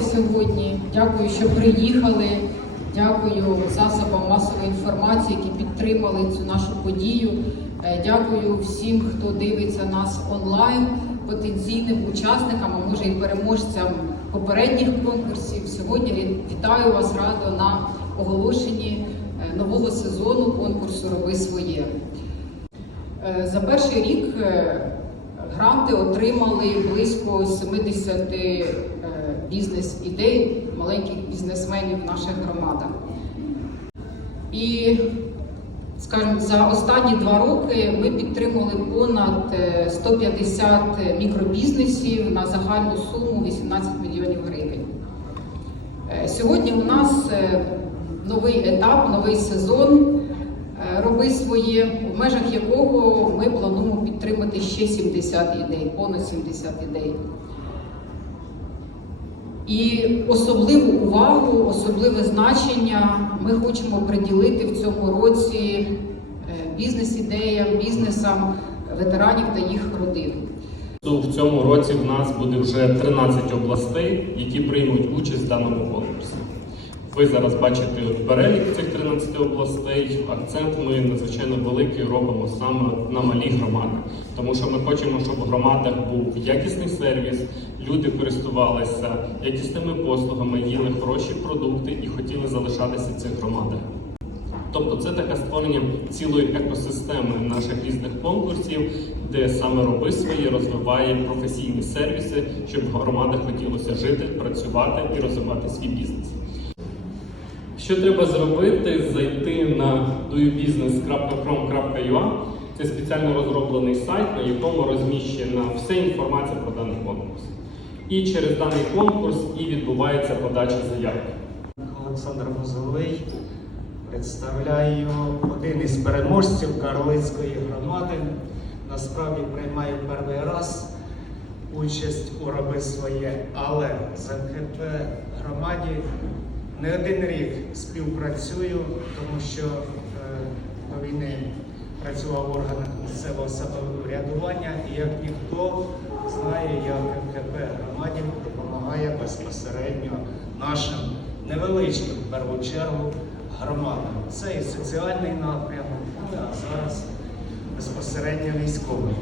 сьогодні. Дякую, що приїхали. Дякую засобам масової інформації, які підтримали цю нашу подію. Е, Дякую всім, хто дивиться нас онлайн, потенційним учасникам, а може і переможцям попередніх конкурсів. Сьогодні вітаю вас радо на оголошенні е, нового сезону конкурсу Роби своє. Е, За перший рік гранти отримали близько 70 е, бізнес-ідей маленьких бізнесменів в наших громадах. І, скажімо, за останні два роки ми підтримали понад е, 150 мікробізнесів на загальну суму 18 мільйонів гривень. Е, Сьогодні у нас е, новий етап, новий сезон. Е, Роби своє, в межах якого ми плануємо підтримати ще 70 ідей, понад 70 ідей. І особливу увагу, особливе значення ми хочемо приділити в цьому році е, бізнес-ідеям, бізнесам ветеранів та їх родин. В цьому році в нас буде вже 13 областей, які приймуть участь в даному конкурсі. Ви зараз бачите перелік цих 13 областей. Акцент ми надзвичайно великий робимо саме на малі громади, тому що ми хочемо, щоб в громадах був якісний сервіс, люди користувалися якісними послугами, їли хороші продукти і хотіли залишатися в цих громадах. Тобто це таке створення цілої екосистеми наших різних конкурсів, де саме роби своє розвиває професійні сервіси, щоб в громадах хотілося жити, працювати і розвивати свій бізнес. Що треба зробити? Зайти на doyobusiness.chrome.ua. Це спеціально розроблений сайт, на якому розміщена вся інформація про даний конкурс. І через даний конкурс і відбувається подача заявки. Олександр Мозовий. Представляю один із переможців Карлицької громади. Насправді приймаю перший раз участь у роби своє, але з громаді не один рік співпрацюю, тому що е, до війни працював в органах місцевого самоврядування і як ніхто знає, як МХП громаді допомагає безпосередньо нашим невеличким в першу чергу громадам. Це і соціальний напрямок, а зараз безпосередньо військовий.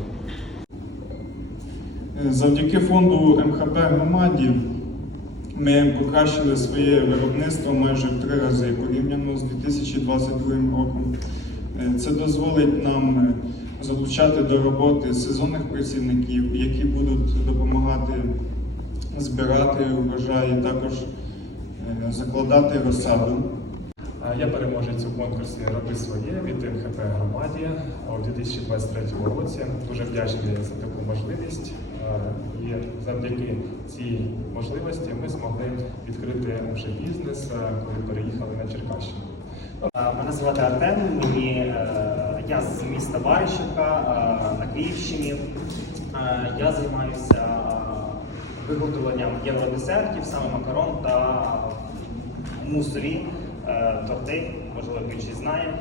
Завдяки фонду МХП громаді ми покращили своє виробництво майже в три рази порівняно з 2022 роком. Е, Це дозволить нам е, залучати до роботи сезонних працівників, які будуть допомагати збирати урожаї, також е, закладати розсаду. Я переможець у конкурсі Роби своє від МХП громаді у 2023 році. Дуже вдячний за таку можливість. А, І завдяки цій можливості ми змогли відкрити вже бізнес, коли переїхали на Черкащину. Е, Мене звати Артем. Мені е, я з міста Барищівка е, на Київщині. Е, Я займаюся виготовленням євродесертів, саме макарон та мусові е, торти, можливо, більшість знає.